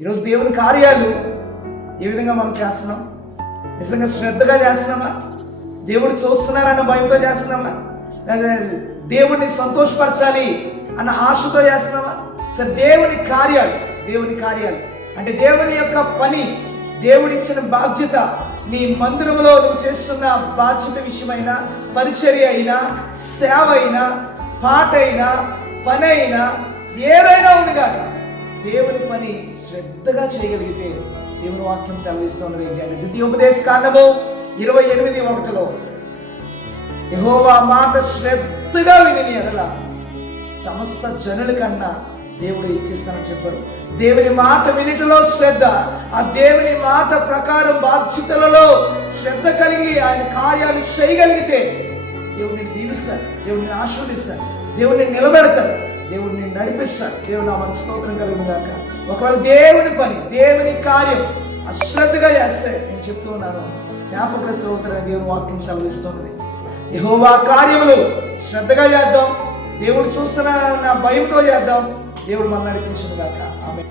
ఈరోజు దేవుని కార్యాలు ఏ విధంగా మనం చేస్తున్నాం? నిజంగా శ్రద్ధగా చేస్తున్నామా? దేవుడు చూస్తున్నారన్న భయంతో చేస్తున్నామా? లేదా దేవుడిని సంతోషపరచాలి అన్న ఆశతో చేస్తున్నామా? సరే, దేవుని కార్యాలు అంటే దేవుని యొక్క పని, దేవుడిచ్చిన బాధ్యత, నీ మందిరంలో నువ్వు చేస్తున్న బాధ్యత విషయమైన, పరిచర్య అయినా, సేవ అయినా, పాట అయినా, పని అయినా, ఏదైనా ఉందిగాక దేవుని పని శ్రద్ధగా చేయగలిగితే దేవుని వాక్యం సెలవిస్తున్నది ఏంటి అంటే ద్వితీయోపదేశ కాండము 28:1 యెహోవా మాట శ్రద్ధగా విని ఎడల సమస్త జనుల కన్నా దేవుడు ఇచ్చిస్తానని చెప్పారు. దేవుని మాట వినిటిలో శ్రద్ధ, ఆ దేవుని మాట ప్రకారం బాధ్యతలలో శ్రద్ధ కలిగి ఆయన కార్యాలు చేయగలిగితే దేవుడిని దీవిస్తారు, దేవుడిని ఆశీర్వదిస్తారు, దేవుడిని నిలబెడతారు, దేవుడిని నడిపిస్తారు. దేవుడు నామమునకు స్తోత్రం కలుగును గాక. ఒకవేళ దేవుని పని, దేవుని కార్యం అశ్రద్ధగా చేస్తే నేను చెప్తూ ఉన్నాను, శాపగ్రస్త అవుతారని దేవుని వాక్యం సెలవిస్తున్నది. యెహోవా కార్యములు శ్రద్ధగా చేద్దాం, దేవుడు చూస్తున్న భయంతో చేద్దాం. దేవుడు మనల్ని నడిపించును గాక. ఆమేన్.